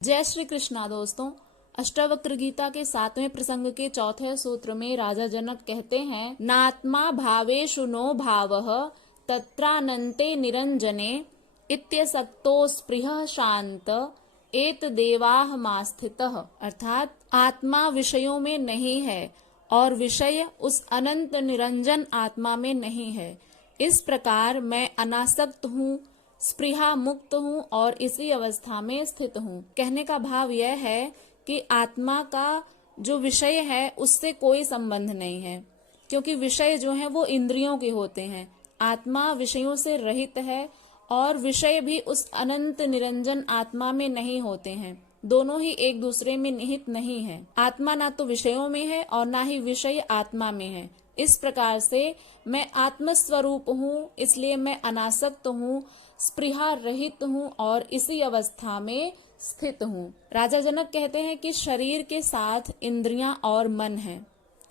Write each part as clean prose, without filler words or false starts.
जय श्री कृष्णा दोस्तों। अष्टावक्र गीता के 7वें प्रसंग के चौथे सूत्र में राजा जनक कहते हैं, नात्मा भावेषु नो भावः तत्रानन्ते निरंजने इत्यसक्तो स्पृहः शांत एतदेवाह मास्थितः। अर्थात आत्मा विषयों में नहीं है और विषय उस अनंत निरंजन आत्मा में नहीं है। इस प्रकार मैं अनासक्त हूँ, स्पृहा मुक्त हूँ और इसी अवस्था में स्थित हूँ। कहने का भाव यह है कि आत्मा का जो विषय है उससे कोई संबंध नहीं है, क्योंकि विषय जो है वो इंद्रियों के होते हैं। आत्मा विषयों से रहित है और विषय भी उस अनंत निरंजन आत्मा में नहीं होते हैं। दोनों ही एक दूसरे में निहित नहीं है। आत्मा ना तो विषयों में है और ना ही विषय आत्मा में है। इस प्रकार से मैं आत्मस्वरूप हूँ, इसलिए मैं अनासक्त हूँ, स्पृहा रहित हूँ और इसी अवस्था में स्थित हूँ। राजा जनक कहते हैं कि शरीर के साथ इंद्रियां और मन है।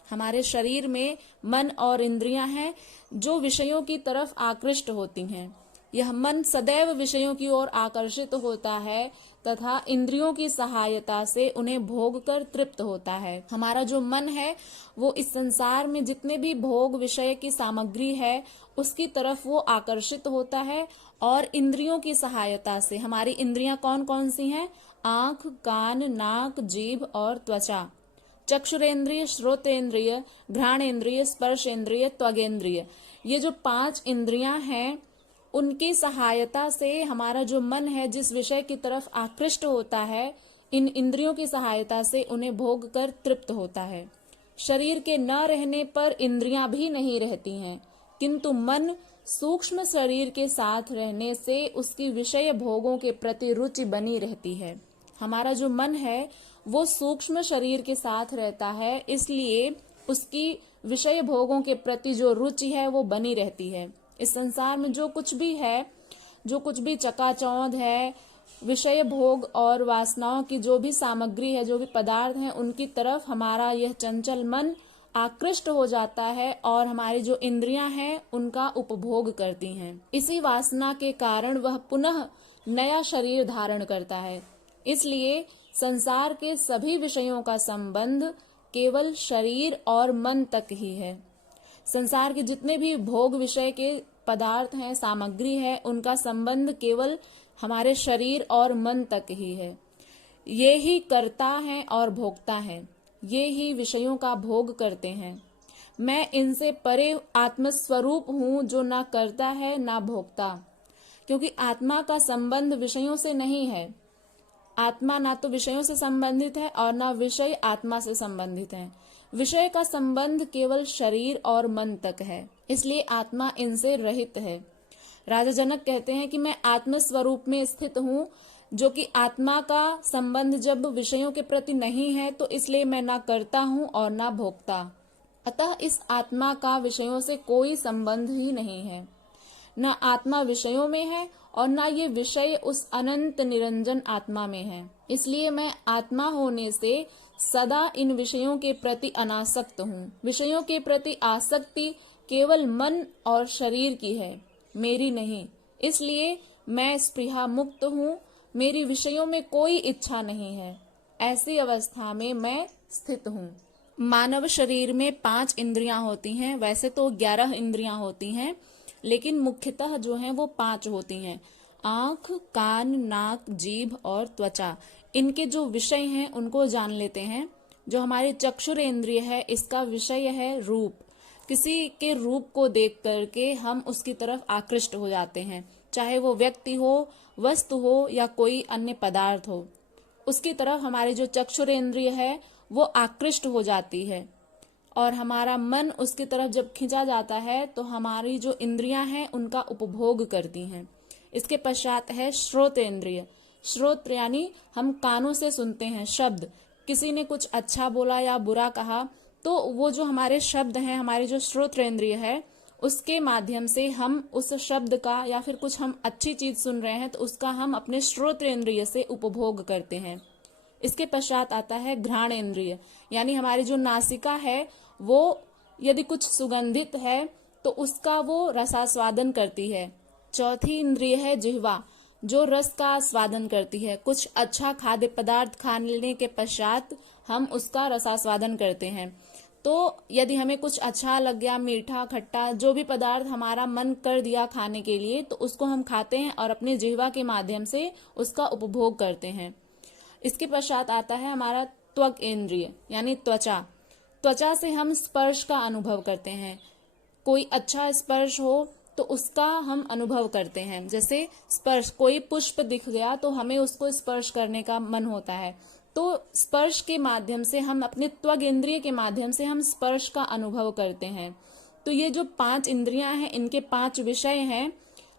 हमारे शरीर में मन और इंद्रियां हैं जो विषयों की तरफ आकृष्ट होती हैं। यह मन सदैव विषयों की ओर आकर्षित होता है तथा इंद्रियों की सहायता से उन्हें भोग कर तृप्त होता है। हमारा जो मन है वो इस संसार में जितने भी भोग विषय की सामग्री है उसकी तरफ वो आकर्षित होता है और इंद्रियों की सहायता से, हमारी इंद्रियां कौन कौन सी हैं? आंख, कान, नाक, जीभ और त्वचा। चक्षुरेंद्रिय, श्रोतेंद्रिय, घ्राणेंद्रिय, स्पर्शेंद्रिय, त्वगेंद्रिय, ये जो 5 इंद्रियां हैं उनकी सहायता से हमारा जो मन है जिस विषय की तरफ आकृष्ट होता है, इन इंद्रियों की सहायता से उन्हें भोग कर तृप्त होता है। शरीर के न रहने पर इंद्रियां भी नहीं रहती हैं, किंतु मन सूक्ष्म शरीर के साथ रहने से उसकी विषय भोगों के प्रति रुचि बनी रहती है। हमारा जो मन है वो सूक्ष्म शरीर के साथ रहता है, इसलिए उसकी विषय भोगों के प्रति जो रुचि है वो बनी रहती है। इस संसार में जो कुछ भी है, जो कुछ भी चकाचौंध है, विषय भोग और वासनाओं की जो भी सामग्री है, जो भी पदार्थ है, उनकी तरफ हमारा यह चंचल मन आकृष्ट हो जाता है और हमारी जो इंद्रियां हैं उनका उपभोग करती हैं। इसी वासना के कारण वह पुनः नया शरीर धारण करता है। इसलिए संसार के सभी विषयों का संबंध केवल शरीर और मन तक ही है। संसार के जितने भी भोग विषय के पदार्थ हैं, सामग्री है, उनका संबंध केवल हमारे शरीर और मन तक ही है। ये ही कर्ता हैं और भोगता है, ये ही विषयों का भोग करते हैं। मैं इनसे परे आत्मस्वरूप हूँ जो ना करता है ना भोगता, क्योंकि आत्मा का संबंध विषयों से नहीं है। आत्मा ना तो विषयों से संबंधित है और ना विषय आत्मा से संबंधित है। विषय का संबंध केवल शरीर और मन तक है, इसलिए आत्मा इनसे रहित है। राजा जनक कहते हैं कि मैं आत्म स्वरूप में स्थित हूँ, जो कि आत्मा का संबंध जब विषयों के प्रति नहीं है तो इसलिए मैं ना करता हूँ और ना भोगता। अतः इस आत्मा का विषयों से कोई संबंध ही नहीं है। न आत्मा विषयों में है और न ये विषय उस अनंत निरंजन आत्मा में है। इसलिए मैं आत्मा होने से सदा इन विषयों के प्रति अनासक्त हूँ। विषयों के प्रति आसक्ति केवल मन और शरीर की है, मेरी नहीं। इसलिए मैं स्पृहा मुक्त हूँ, मेरी विषयों में कोई इच्छा नहीं है। ऐसी अवस्था में मैं स्थित हूँ। मानव शरीर में 5 इंद्रियां होती हैं। वैसे तो 11 इंद्रियां होती हैं, लेकिन मुख्यतः जो है वो 5 होती हैं। आंख, कान, नाक, जीभ और त्वचा। इनके जो विषय हैं उनको जान लेते हैं। जो हमारी चक्षुरेंद्रिय है, इसका विषय है रूप। किसी के रूप को देख करके हम उसकी तरफ आकृष्ट हो जाते हैं, चाहे वो व्यक्ति हो, वस्तु हो या कोई अन्य पदार्थ हो। उसकी तरफ हमारी जो चक्षुरेंद्रिय है वो आकृष्ट हो जाती है और हमारा मन उसकी तरफ जब खिंचा जाता है तो हमारी जो इंद्रियां हैं उनका उपभोग करती हैं। इसके पश्चात है श्रोतेंद्रिय। श्रोत यानी हम कानों से सुनते हैं शब्द। किसी ने कुछ अच्छा बोला या बुरा कहा तो वो जो हमारे शब्द हैं, हमारी जो श्रोतेंद्रिय है, उसके माध्यम से हम उस शब्द का या फिर कुछ हम अच्छी चीज सुन रहे हैं तो उसका हम अपने श्रोतेंद्रिय से उपभोग करते हैं। इसके पश्चात आता है घ्राणेंद्रिय, यानी हमारी जो नासिका है वो यदि कुछ सुगंधित है तो उसका वो रसास्वादन करती है। चौथी इंद्रिय है जिह्वा। जो रस का आस्वादन करती है। कुछ अच्छा खाद्य पदार्थ खा लेने के पश्चात हम उसका रसास्वादन करते हैं। तो यदि हमें कुछ अच्छा लग गया, मीठा खट्टा जो भी पदार्थ हमारा मन कर दिया खाने के लिए, तो उसको हम खाते हैं और अपने जिह्वा के माध्यम से उसका उपभोग करते हैं। इसके पश्चात आता है हमारा त्वक इंद्रिय यानी त्वचा। त्वचा से हम स्पर्श का अनुभव करते हैं। कोई अच्छा स्पर्श हो तो उसका हम अनुभव करते हैं। जैसे स्पर्श, कोई पुष्प दिख गया तो हमें उसको स्पर्श करने का मन होता है। तो स्पर्श के माध्यम से हम अपने त्वक इंद्रिय के माध्यम से हम स्पर्श का अनुभव करते हैं। तो ये जो 5 इंद्रियां हैं, इनके 5 विषय हैं।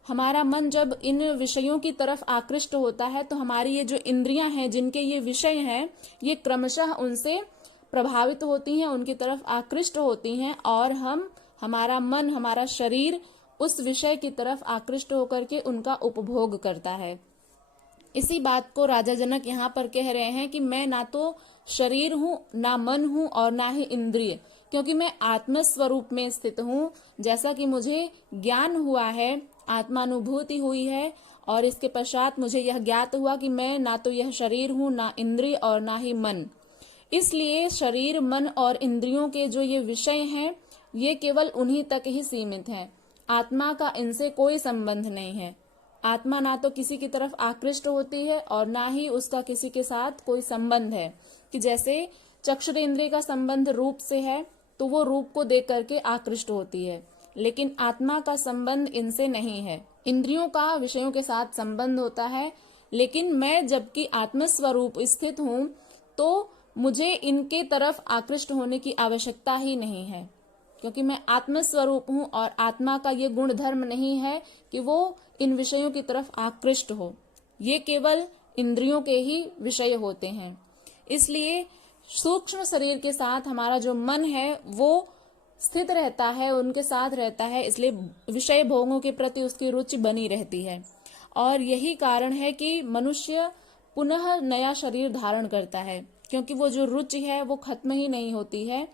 हमारा मन जब इन विषयों की तरफ आकृष्ट होता है तो हमारी ये जो इंद्रियां हैं, जिनके ये विषय हैं, ये क्रमशः उनसे प्रभावित होती हैं, उनकी तरफ आकृष्ट होती हैं और हमारा मन, हमारा शरीर उस विषय की तरफ आकृष्ट होकर के उनका उपभोग करता है। इसी बात को राजा जनक यहाँ पर कह रहे हैं कि मैं ना तो शरीर हूँ, ना मन हूँ और ना ही इंद्रिय, क्योंकि मैं आत्म स्वरूप में स्थित हूँ। जैसा कि मुझे ज्ञान हुआ है, आत्मानुभूति हुई है और इसके पश्चात मुझे यह ज्ञात हुआ कि मैं ना तो यह शरीर हूँ, ना इंद्रिय और ना ही मन। इसलिए शरीर, मन और इंद्रियों के जो ये विषय हैं, ये केवल उन्हीं तक ही सीमित हैं। आत्मा का इनसे कोई संबंध नहीं है। आत्मा ना तो किसी की तरफ आकृष्ट होती है और ना ही उसका किसी के साथ कोई संबंध है। कि जैसे चक्षुरेंद्रिय का संबंध रूप से है तो वो रूप को देख करके आकृष्ट होती है, लेकिन आत्मा का संबंध इनसे नहीं है। इंद्रियों का विषयों के साथ संबंध होता है, लेकिन मैं जबकि आत्मस्वरूप स्थित हूँ तो मुझे इनके तरफ आकृष्ट होने की आवश्यकता ही नहीं है, क्योंकि मैं आत्मस्वरूप हूँ और आत्मा का ये गुण धर्म नहीं है कि वो इन विषयों की तरफ आकृष्ट हो। ये केवल इंद्रियों के ही विषय होते हैं। इसलिए सूक्ष्म शरीर के साथ हमारा जो मन है वो स्थित रहता है, उनके साथ रहता है, इसलिए विषय भोगों के प्रति उसकी रुचि बनी रहती है। और यही कारण है कि मनुष्य पुनः नया शरीर धारण करता है, क्योंकि वो जो रुचि है वो खत्म ही नहीं होती है।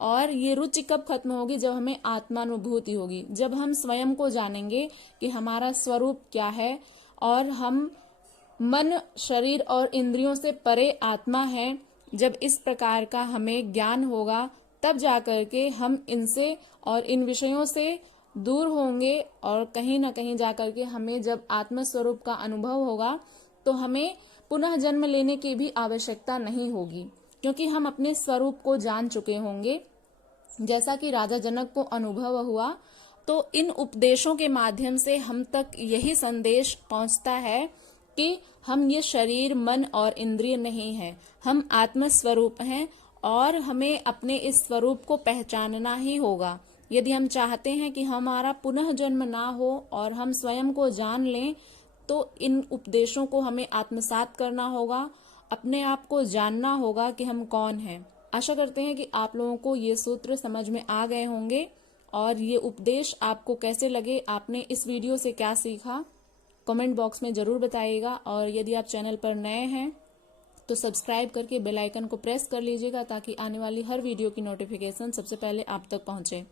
और ये रुचि कब खत्म होगी? जब हमें आत्मानुभूति होगी, जब हम स्वयं को जानेंगे कि हमारा स्वरूप क्या है और हम मन, शरीर और इंद्रियों से परे आत्मा है। जब इस प्रकार का हमें ज्ञान होगा तब जाकर के हम इनसे और इन विषयों से दूर होंगे और कहीं ना कहीं जाकर के हमें जब आत्म स्वरूप का अनुभव होगा तो हमें पुनः जन्म लेने की भी आवश्यकता नहीं होगी, क्योंकि हम अपने स्वरूप को जान चुके होंगे। जैसा कि राजा जनक को अनुभव हुआ, तो इन उपदेशों के माध्यम से हम तक यही संदेश पहुंचता है कि हम ये शरीर, मन और इंद्रिय नहीं हैं, हम आत्म स्वरूप हैं और हमें अपने इस स्वरूप को पहचानना ही होगा। यदि हम चाहते हैं कि हमारा पुनः जन्म ना हो और हम स्वयं को जान लें, तो इन उपदेशों को हमें आत्मसात करना होगा, अपने आप को जानना होगा कि हम कौन हैं। आशा करते हैं कि आप लोगों को ये सूत्र समझ में आ गए होंगे और ये उपदेश आपको कैसे लगे, आपने इस वीडियो से क्या सीखा, कमेंट बॉक्स में जरूर बताइएगा। और यदि आप चैनल पर नए हैं तो सब्सक्राइब करके बेल आइकन को प्रेस कर लीजिएगा, ताकि आने वाली हर वीडियो की नोटिफिकेशन सबसे पहले आप तक पहुंचे।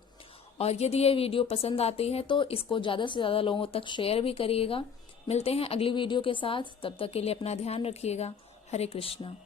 और यदि ये वीडियो पसंद आती है तो इसको ज़्यादा से ज़्यादा लोगों तक शेयर भी करिएगा। मिलते हैं अगली वीडियो के साथ, तब तक के लिए अपना ध्यान रखिएगा। हरे कृष्णा।